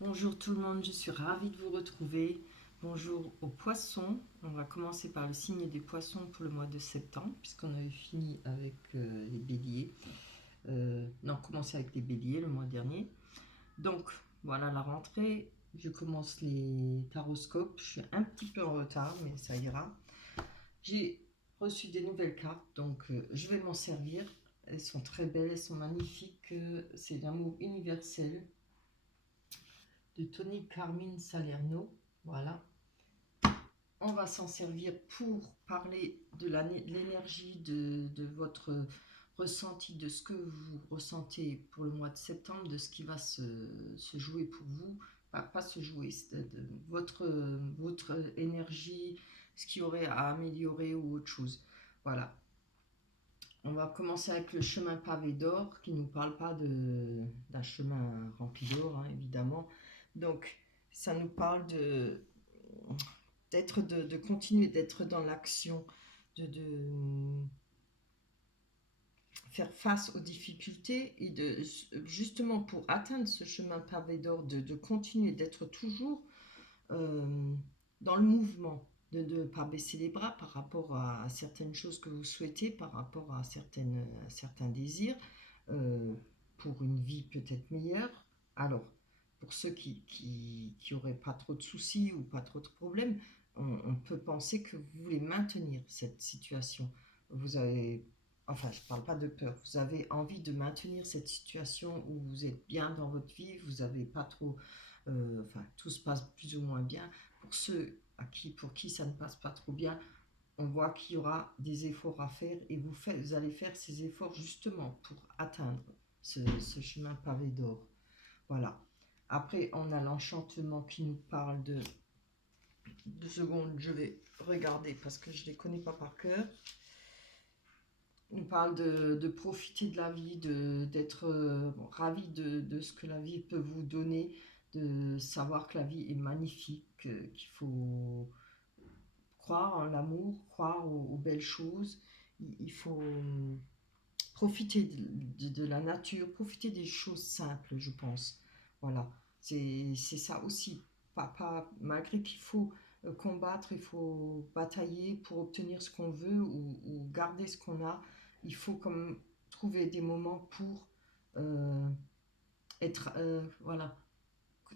Bonjour tout le monde, je suis ravie de vous retrouver. Bonjour aux poissons. On va commencer par le signe des poissons pour le mois de septembre, puisqu'on avait fini avec les béliers. Non, commencé avec les béliers le mois dernier. Donc, voilà la rentrée. Je commence les taroscopes. Je suis un petit peu en retard, mais ça ira. J'ai reçu des nouvelles cartes, donc je vais m'en servir. Elles sont très belles, elles sont magnifiques. C'est l'amour universel de Tony Carmine Salerno. Voilà. On va s'en servir pour parler de l'énergie de votre ressenti, de ce que vous ressentez pour le mois de septembre, de ce qui va se jouer pour vous. Pas se jouer, de votre énergie, ce qu'il y aurait à améliorer ou autre chose. Voilà. On va commencer avec le chemin pavé d'or, qui ne nous parle pas d'un chemin rempli d'or, hein, évidemment. Donc, ça nous parle de continuer d'être dans l'action, de faire face aux difficultés et justement pour atteindre ce chemin pavé d'or, de continuer d'être toujours euh, dans le mouvement, de ne pas baisser les bras par rapport à certaines choses que vous souhaitez, par rapport à certains désirs, euh, pour une vie peut-être meilleure. Alors, pour ceux qui n'auraient pas trop de soucis ou pas trop de problèmes, on peut penser que vous voulez maintenir cette situation. Vous avez, enfin, je ne parle pas de peur, vous avez envie de maintenir cette situation où vous êtes bien dans votre vie, vous n'avez pas trop enfin, tout se passe plus ou moins bien. Pour ceux pour qui ça ne passe pas trop bien, on voit qu'il y aura des efforts à faire et vous allez faire ces efforts justement pour atteindre ce chemin pavé d'or. Voilà. Après, on a l'enchantement qui nous parle de 2 secondes. Je vais regarder parce que je ne les connais pas par cœur. Il nous parle de profiter de la vie, d'être ravi de ce que la vie peut vous donner, de savoir que la vie est magnifique, qu'il faut croire en l'amour, croire aux belles choses. Il faut profiter de la nature, profiter des choses simples, je pense. Voilà, c'est ça aussi. Malgré qu'il faut combattre, il faut batailler pour obtenir ce qu'on veut ou garder ce qu'on a, il faut comme trouver des moments pour euh, être, voilà,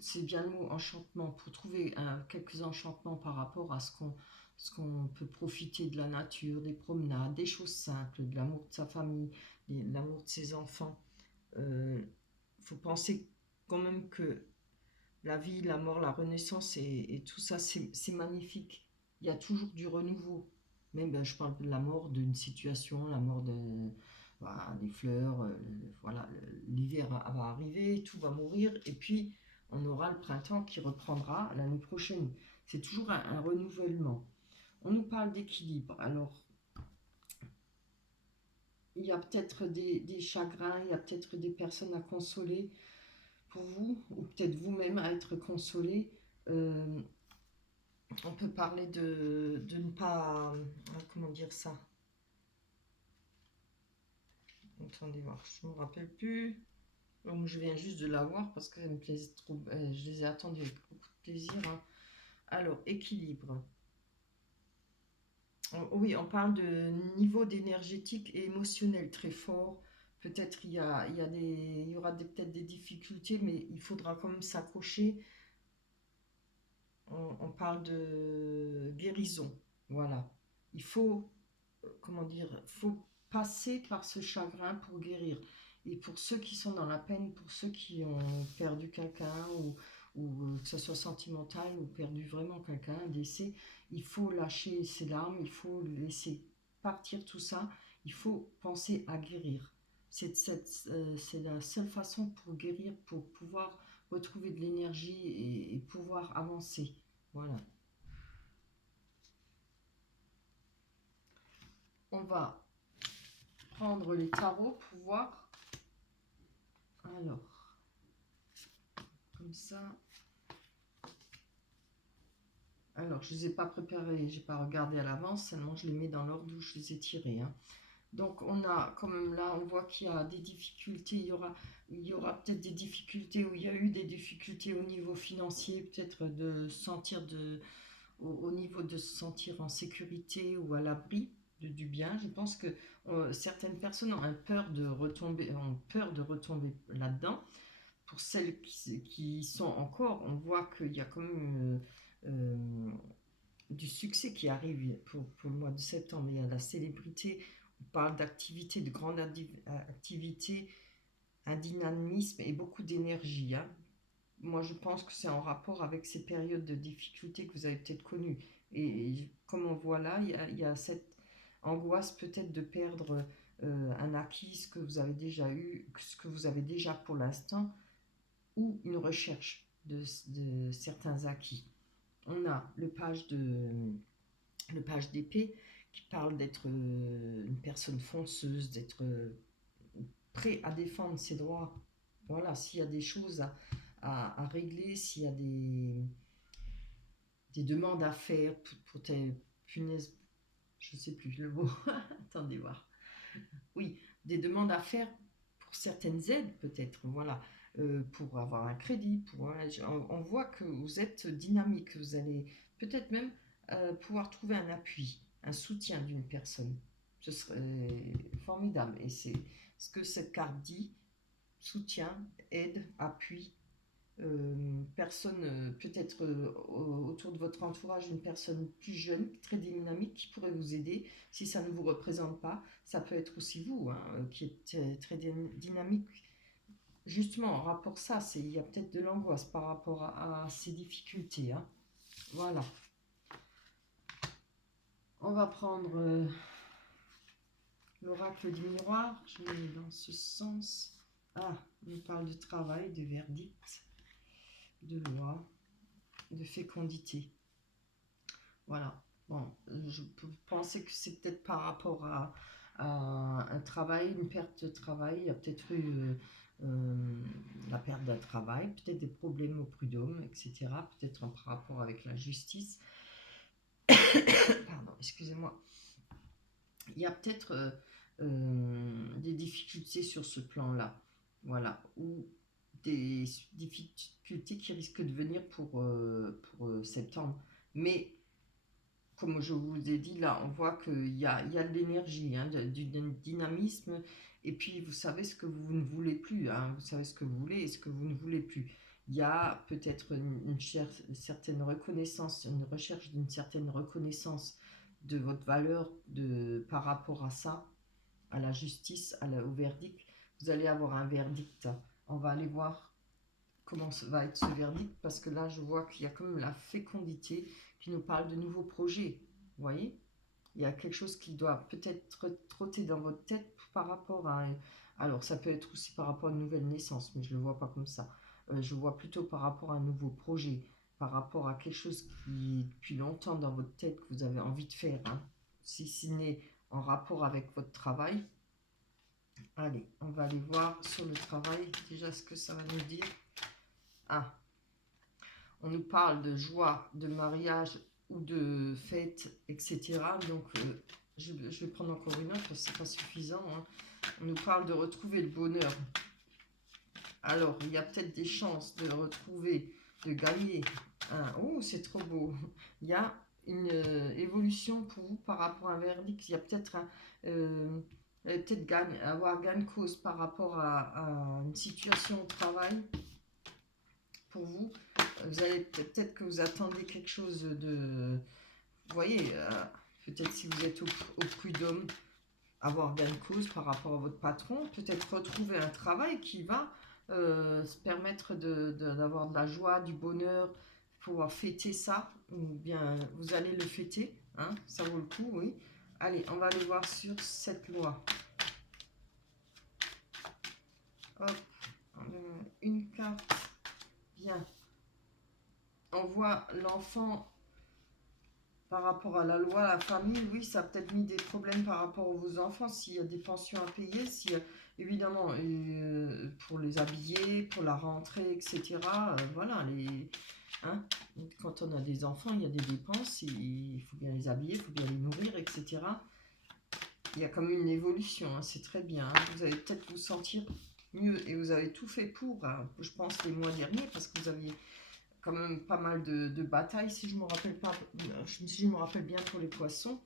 c'est bien le mot enchantement, pour trouver quelques enchantements par rapport à ce qu'on peut profiter de la nature, des promenades, des choses simples, de l'amour de sa famille, de l'amour de ses enfants. Il faut penser quand même que la vie, la mort, la renaissance et tout ça, c'est magnifique. Il y a toujours du renouveau. Même, ben, je parle de la mort d'une situation, la mort voilà, des fleurs, voilà, l'hiver va arriver, tout va mourir, et puis on aura le printemps qui reprendra l'année prochaine. C'est toujours un renouvellement. On nous parle d'équilibre. Alors, il y a peut-être des chagrins, il y a peut-être des personnes à consoler pour vous, ou peut-être vous-même à être consolé. Euh, on peut parler de ne pas... comment dire ça? Attendez voir, je ne me rappelle plus. Donc je viens juste de la voir parce que ça me plaisait trop. Je les ai attendus avec beaucoup de plaisir, hein. Alors, équilibre. Oui, on parle de niveau d'énergétique et émotionnel très fort. Peut-être il y aura peut-être des difficultés, mais il faudra quand même s'accrocher. On parle de guérison. Voilà. Il faut, comment dire, faut passer par ce chagrin pour guérir. Et pour ceux qui sont dans la peine, pour ceux qui ont perdu quelqu'un ou que ce soit sentimental ou perdu vraiment quelqu'un, un décès, il faut lâcher ses larmes, il faut laisser partir tout ça, il faut penser à guérir. C'est la seule façon pour guérir, pour pouvoir retrouver de l'énergie et pouvoir avancer. Voilà. On va prendre les tarots pour voir. Alors, comme ça. Alors, je ne les ai pas préparés, je n'ai pas regardé à l'avance, seulement je les mets dans l'ordre où je les ai tirés, hein. Donc, on a quand même là, on voit qu'il y a des difficultés, il y aura il y aura peut-être des difficultés, ou il y a eu des difficultés au niveau financier, peut-être de sentir au niveau de se sentir en sécurité ou à l'abri du bien. Je pense que certaines personnes ont peur de retomber là-dedans. Pour celles qui sont encore, on voit qu'il y a quand même du succès qui arrive pour le mois de septembre. Il y a la célébrité, on parle d'activité, de grande activité, un dynamisme et beaucoup d'énergie, hein. Moi, je pense que c'est en rapport avec ces périodes de difficulté que vous avez peut-être connues. Et comme on voit là, il y a cette angoisse peut-être de perdre un acquis, ce que vous avez déjà eu, ce que vous avez déjà pour l'instant, ou une recherche de certains acquis. On a le page d'épée qui parle d'être une personne fonceuse, d'être prêt à défendre ses droits. Voilà, s'il y a des choses à régler, s'il y a des demandes à faire pour tes punaises, je ne sais plus le mot, attendez voir. Oui, des demandes à faire pour certaines aides peut-être, voilà, pour avoir un crédit, on voit que vous êtes dynamique, vous allez peut-être même pouvoir trouver un appui, un soutien d'une personne. Ce serait formidable. Et c'est ce que cette carte dit, soutien, aide, appui, personne, peut-être autour de votre entourage, une personne plus jeune, très dynamique, qui pourrait vous aider. Si ça ne vous représente pas, ça peut être aussi vous, hein, qui êtes très dynamique. Justement, en rapport à ça, il y a peut-être de l'angoisse par rapport à ces difficultés, hein. Voilà. On va prendre l'oracle du miroir. Je mets dans ce sens. Ah, on parle de travail, de verdict, de loi, de fécondité. Voilà. Bon, je peux penser que c'est peut-être par rapport à un travail, une perte de travail. Il y a peut-être eu la perte d'un travail, peut-être des problèmes au prud'homme, etc. Peut-être par rapport avec la justice. Pardon, excusez-moi. Il y a peut-être des difficultés sur ce plan-là. Voilà. Ou des difficultés qui risquent de venir pour septembre. Mais comme je vous ai dit, là, on voit qu'il y a de l'énergie, hein, du dynamisme, et puis vous savez ce que vous ne voulez plus, hein, vous savez ce que vous voulez et ce que vous ne voulez plus. Il y a peut-être une certaine reconnaissance, une recherche d'une certaine reconnaissance de votre valeur par rapport à ça, à la justice, au verdict. Vous allez avoir un verdict. On va aller voir comment va être ce verdict, parce que là je vois qu'il y a quand même la fécondité qui nous parle de nouveaux projets. Vous voyez, il y a quelque chose qui doit peut-être trotter dans votre tête par rapport à alors ça peut être aussi par rapport à une nouvelle naissance, mais je ne le vois pas comme ça. Je vois plutôt par rapport à un nouveau projet, par rapport à quelque chose qui est depuis longtemps dans votre tête que vous avez envie de faire, hein. Si ce n'est en rapport avec votre travail. Allez, on va aller voir sur le travail déjà ce que ça va nous dire. Ah, on nous parle de joie, de mariage ou de fête, etc. Donc, je vais prendre encore une autre parce que ce n'est pas suffisant, hein. On nous parle de retrouver le bonheur. Alors, il y a peut-être des chances de retrouver, de gagner. Oh, c'est trop beau. Il y a une évolution pour vous par rapport à un verdict. Il y a peut-être avoir gain de cause par rapport à une situation au travail pour vous. Vous allez peut-être que vous attendez quelque chose de... Vous voyez, peut-être si vous êtes au prud'homme, avoir gain de cause par rapport à votre patron, peut-être retrouver un travail qui va se permettre d'avoir de la joie, du bonheur, pouvoir fêter ça, ou bien vous allez le fêter, hein, ça vaut le coup, oui. Allez, on va aller voir sur cette loi. Hop, une carte, bien. On voit l'enfant par rapport à la loi, la famille, oui, ça a peut-être mis des problèmes par rapport à vos enfants, s'il y a des pensions à payer, évidemment, pour les habiller, pour la rentrée, etc. Voilà, hein, quand on a des enfants, il y a des dépenses, il faut bien les habiller, il faut bien les nourrir, etc. Il y a comme une évolution, hein, c'est très bien, hein. Vous allez peut-être vous sentir mieux et vous avez tout fait pour, hein, je pense, les mois derniers, parce que vous aviez quand même pas mal de batailles, si je me rappelle pas, si je me rappelle bien pour les poissons.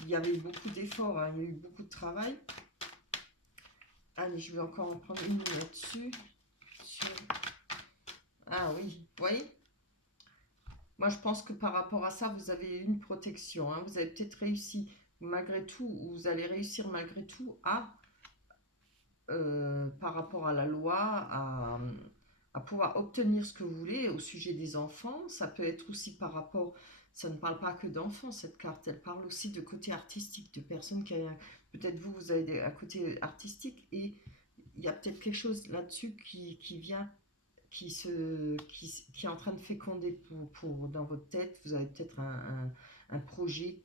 Il y avait eu beaucoup d'efforts, hein, il y a eu beaucoup de travail. Allez, je vais encore en prendre une là-dessus. Ah oui, vous voyez? Moi, je pense que par rapport à ça, vous avez une protection, hein. Vous avez peut-être réussi malgré tout, ou vous allez réussir malgré tout par rapport à la loi, à pouvoir obtenir ce que vous voulez au sujet des enfants. Ça peut être aussi par rapport, ça ne parle pas que d'enfants, cette carte, elle parle aussi de côté artistique, de personnes qui ont, peut-être vous, vous avez un côté artistique et il y a peut-être quelque chose là-dessus qui vient, qui est en train de féconder dans votre tête. Vous avez peut-être un projet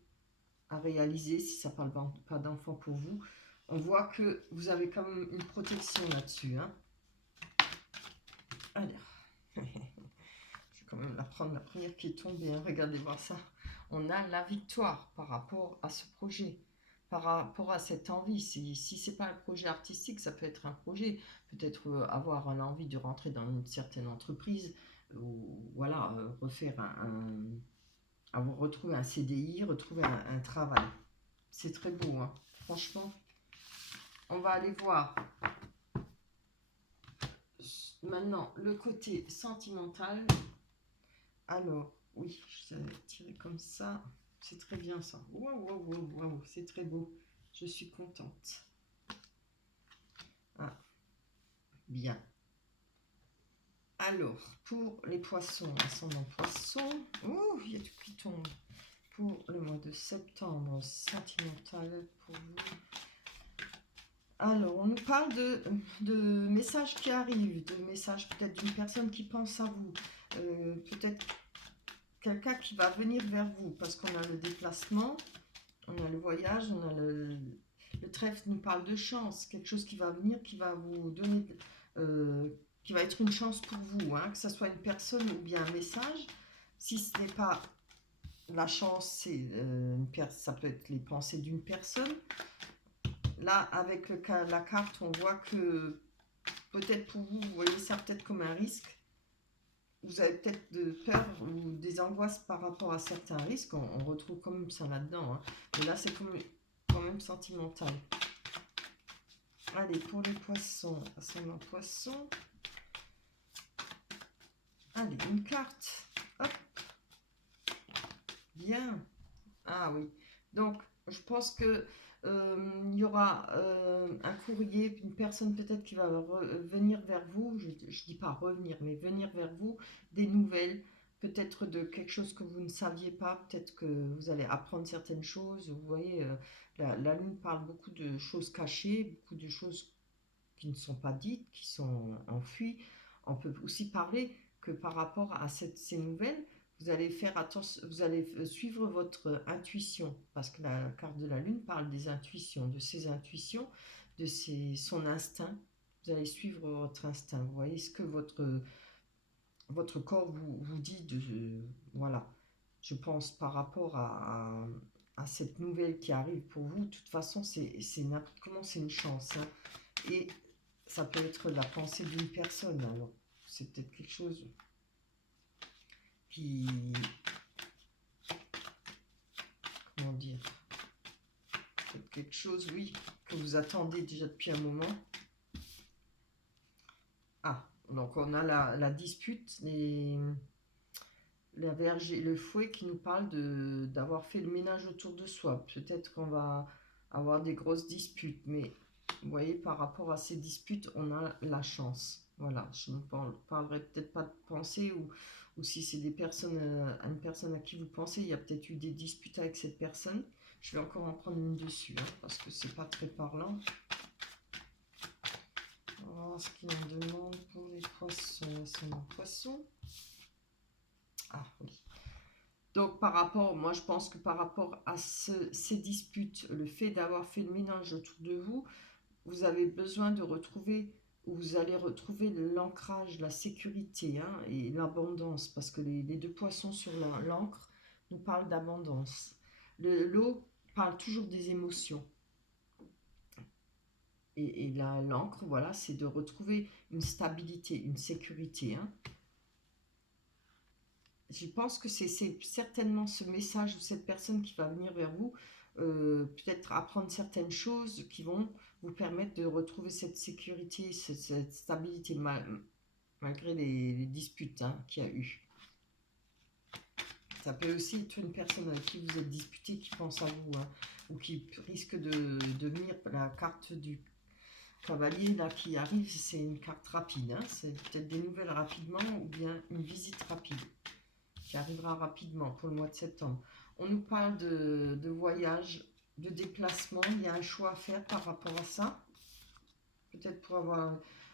à réaliser si ça ne parle pas d'enfant pour vous. On voit que vous avez quand même une protection là-dessus, hein. Alors, je vais quand même la prendre, la première qui est tombée, hein. Regardez voir ça. On a la victoire par rapport à ce projet, par rapport à cette envie. Si ce n'est pas un projet artistique, ça peut être un projet. Peut-être avoir l'envie de rentrer dans une certaine entreprise, ou voilà, refaire avoir retrouvé un CDI, retrouver un travail. C'est très beau, hein. Franchement. On va aller voir maintenant le côté sentimental. Alors, oui, je vais tirer comme ça. C'est très bien ça. Waouh, waouh, waouh, waouh, c'est très beau. Je suis contente. Ah, bien. Alors, pour les poissons, ascendant poisson. Oh, il y a tout qui tombe. Pour le mois de septembre, sentimental pour vous. Alors, on nous parle de messages qui arrivent, de messages peut-être d'une personne qui pense à vous, peut-être quelqu'un qui va venir vers vous, parce qu'on a le déplacement, on a le voyage, on a le trèfle nous parle de chance, quelque chose qui va venir, qui va vous donner, qui va être une chance pour vous, hein, que ce soit une personne ou bien un message. Si ce n'est pas la chance, c'est ça peut être les pensées d'une personne. Là, avec la carte, on voit que peut-être pour vous, vous voyez ça peut-être comme un risque. Vous avez peut-être de peur ou des angoisses par rapport à certains risques. On retrouve quand même ça là-dedans, hein. Mais là, c'est quand même sentimental. Allez, pour les poissons, ascendant poisson. Allez, une carte. Hop. Bien. Ah oui. Donc, je pense que il y aura un courrier, une personne peut-être qui va venir vers vous, je ne dis pas revenir, mais venir vers vous, des nouvelles, peut-être de quelque chose que vous ne saviez pas, peut-être que vous allez apprendre certaines choses. Vous voyez, la Lune parle beaucoup de choses cachées, beaucoup de choses qui ne sont pas dites, qui sont enfuies. On peut aussi parler que par rapport à ces nouvelles, vous allez faire attention, vous allez suivre votre intuition, parce que la carte de la Lune parle des intuitions, de ses intuitions, son instinct. Vous allez suivre votre instinct. Vous voyez ce que votre corps vous dit voilà. Je pense par rapport à cette nouvelle qui arrive pour vous. De toute façon, c'est n'importe comment, c'est une chance, hein. Et ça peut être la pensée d'une personne. Alors, c'est peut-être quelque chose qui, comment dire, peut-être quelque chose, oui, que vous attendez déjà depuis un moment. Ah, donc on a la dispute, la verge et le fouet qui nous parle d'avoir fait le ménage autour de soi. Peut-être qu'on va avoir des grosses disputes, mais vous voyez, par rapport à ces disputes, on a la chance. Voilà, je ne parlerai peut-être pas de pensée, ou si c'est une personne à qui vous pensez, il y a peut-être eu des disputes avec cette personne. Je vais encore en prendre une dessus, hein, parce que c'est pas très parlant. On va voir ce qu'il en demande pour les poissons. Ah oui. Donc moi je pense que par rapport à ces disputes, le fait d'avoir fait le ménage autour de vous, vous avez besoin de retrouver, ou vous allez retrouver l'ancrage, la sécurité, hein, et l'abondance, parce que les deux poissons sur l'encre nous parlent d'abondance. L'eau parle toujours des émotions. Et là, l'encre, voilà, c'est de retrouver une stabilité, une sécurité. Hein. Je pense que c'est certainement ce message ou cette personne qui va venir vers vous, peut-être apprendre certaines choses qui vont vous permettre de retrouver cette sécurité, cette stabilité malgré les disputes hein, qu'il y a eu. Ça peut aussi être une personne avec qui vous êtes disputé qui pense à vous hein, ou qui risque de venir. La carte du cavalier là qui arrive, c'est une carte rapide. Hein, c'est peut-être des nouvelles rapidement ou bien une visite rapide qui arrivera rapidement pour le mois de septembre. On nous parle de voyage, de déplacement. Il y a un choix à faire par rapport à ça. Peut-être pour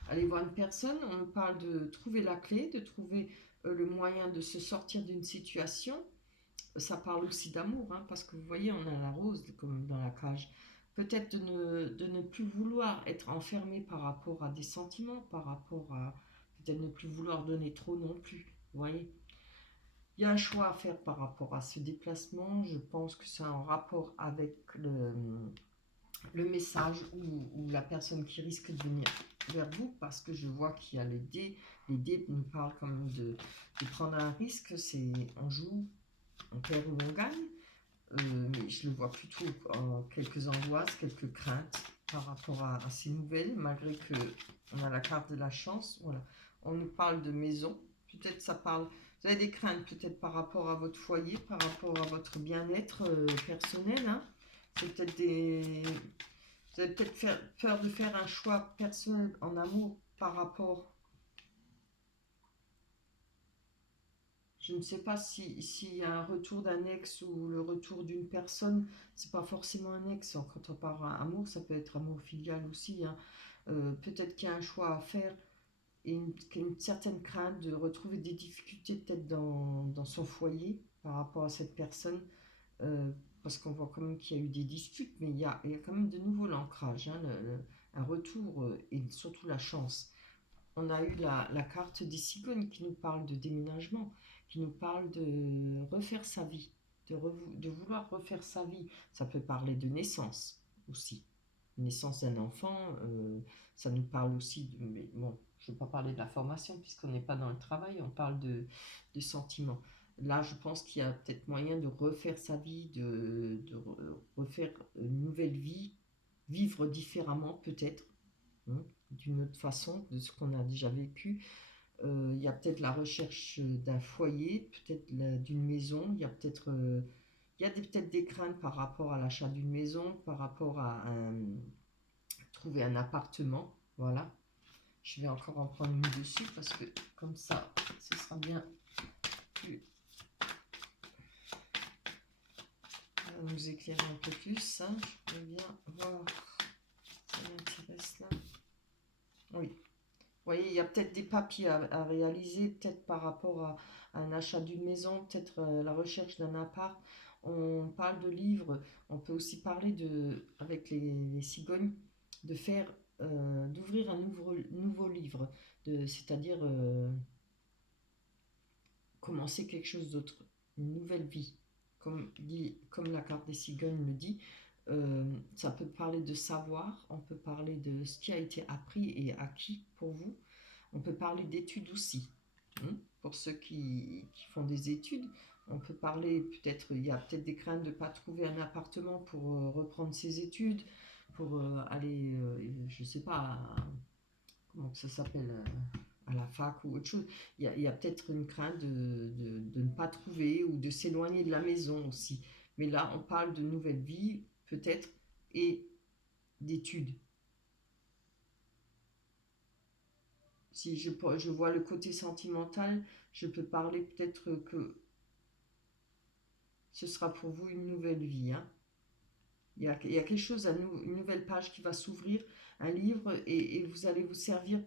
aller voir une personne. On nous parle de trouver la clé, de trouver le moyen de se sortir d'une situation. Ça parle aussi d'amour, hein, parce que vous voyez, on a la rose comme dans la cage. Peut-être de ne plus vouloir être enfermé par rapport à des sentiments, par rapport à peut-être ne plus vouloir donner trop non plus. Vous voyez, il y a un choix à faire par rapport à ce déplacement. Je pense que c'est en rapport avec le message ou la personne qui risque de venir vers vous, parce que je vois qu'il y a les dés. Les dés nous parlent quand même de prendre un risque. C'est on joue, on perd ou on gagne. Mais je le vois plutôt quelques angoisses, quelques craintes par rapport à ces nouvelles, malgré que on a la carte de la chance. Voilà. On nous parle de maison. Peut-être ça parle. Vous avez des craintes peut-être par rapport à votre foyer, par rapport à votre bien-être personnel. Hein. C'est peut-être des. Vous avez peut-être peur de faire un choix personnel en amour par rapport. Je ne sais pas s'il y a un retour d'un ex ou le retour d'une personne. C'est pas forcément un ex. Quand on parle amour, ça peut être amour filial aussi. Hein. Peut-être qu'il y a un choix à faire et une certaine crainte de retrouver des difficultés peut-être dans son foyer par rapport à cette personne. Euh, Parce qu'on voit quand même qu'il y a eu des disputes, mais il y a quand même de nouveau l'ancrage, hein, un retour et surtout la chance. On a eu la carte des cigognes qui nous parle de déménagement, qui nous parle de refaire sa vie, de vouloir refaire sa vie. Ça peut parler de naissance aussi. Naissance d'un enfant, ça nous parle aussi de. Mais bon, je ne veux pas parler de la formation puisqu'on n'est pas dans le travail, on parle de sentiments. Là, je pense qu'il y a peut-être moyen de refaire sa vie, de refaire une nouvelle vie, vivre différemment peut-être hein, d'une autre façon de ce qu'on a déjà vécu. Il y a peut-être la recherche d'un foyer, peut-être d'une maison, il y a peut-être peut-être des craintes par rapport à l'achat d'une maison, par rapport à trouver un appartement. Voilà. Je vais encore en prendre une dessus parce que comme ça, ce sera bien plus. Ça va nous éclairer un peu plus. Hein. Je vais bien voir. Ça m'intéresse là. Oui. Vous voyez, il y a peut-être des papiers à réaliser, peut-être par rapport à un achat d'une maison, peut-être la recherche d'un appart. On parle de livres, on peut aussi parler avec les cigognes, de faire, d'ouvrir un nouveau livre, c'est-à-dire commencer quelque chose d'autre, une nouvelle vie. Comme la carte des cigognes le dit, ça peut parler de savoir, on peut parler de ce qui a été appris et acquis pour vous. On peut parler d'études aussi. Hein, pour ceux qui font des études, on peut parler peut-être, il y a peut-être des craintes de ne pas trouver un appartement pour reprendre ses études, pour aller, je ne sais pas, comment ça s'appelle, à la fac ou autre chose. Il y a peut-être une crainte de ne pas trouver ou de s'éloigner de la maison aussi. Mais là, on parle de nouvelle vie, peut-être, et d'études. Si je vois le côté sentimental, je peux parler peut-être que ce sera pour vous une nouvelle vie. Hein. Il y a quelque chose, une nouvelle page qui va s'ouvrir, un livre, et vous allez vous servir,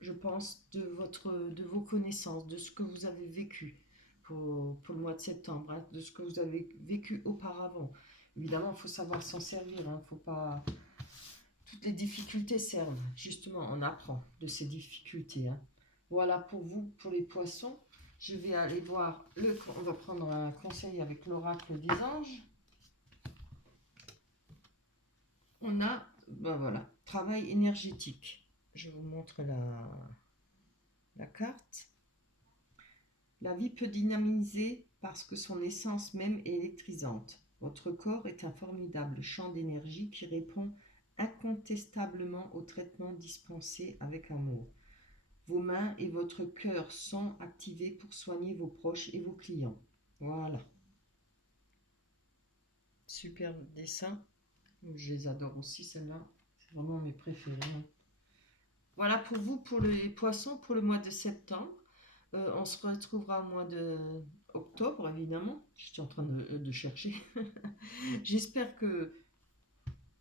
je pense, de vos connaissances, de ce que vous avez vécu pour le mois de septembre, hein, de ce que vous avez vécu auparavant. Évidemment, il faut savoir s'en servir. Hein, faut pas. Toutes les difficultés servent, justement, on apprend de ces difficultés. Hein. Voilà pour vous, pour les poissons. Je vais aller voir, on va prendre un conseil avec l'oracle des anges. On a Ben voilà, travail énergétique. Je vous montre la carte. La vie peut dynamiser parce que son essence même est électrisante. Votre corps est un formidable champ d'énergie qui répond incontestablement aux traitements dispensés avec amour. Vos mains et votre cœur sont activés pour soigner vos proches et vos clients. Voilà, super dessin. Je les adore aussi, celles-là. C'est vraiment mes préférées, hein. Voilà pour vous, pour les poissons, pour le mois de septembre. On se retrouvera au mois de octobre, évidemment. Je suis en train de chercher. J'espère que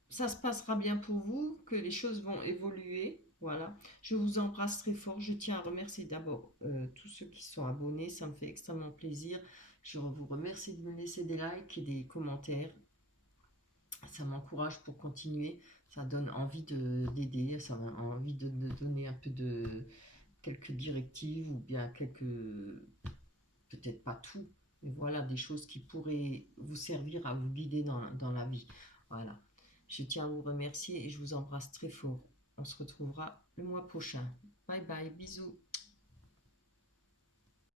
ça se passera bien pour vous, que les choses vont évoluer. Voilà. Je vous embrasse très fort. Je tiens à remercier d'abord tous ceux qui sont abonnés. Ça me fait extrêmement plaisir. Je vous remercie de me laisser des likes et des commentaires. Ça m'encourage pour continuer. Ça donne envie d'aider. Ça a envie de donner un peu de quelques directives ou bien quelques, peut-être pas tout, mais voilà, des choses qui pourraient vous servir à vous guider dans la vie. Voilà. Je tiens à vous remercier et je vous embrasse très fort. On se retrouvera le mois prochain. Bye bye, bisous.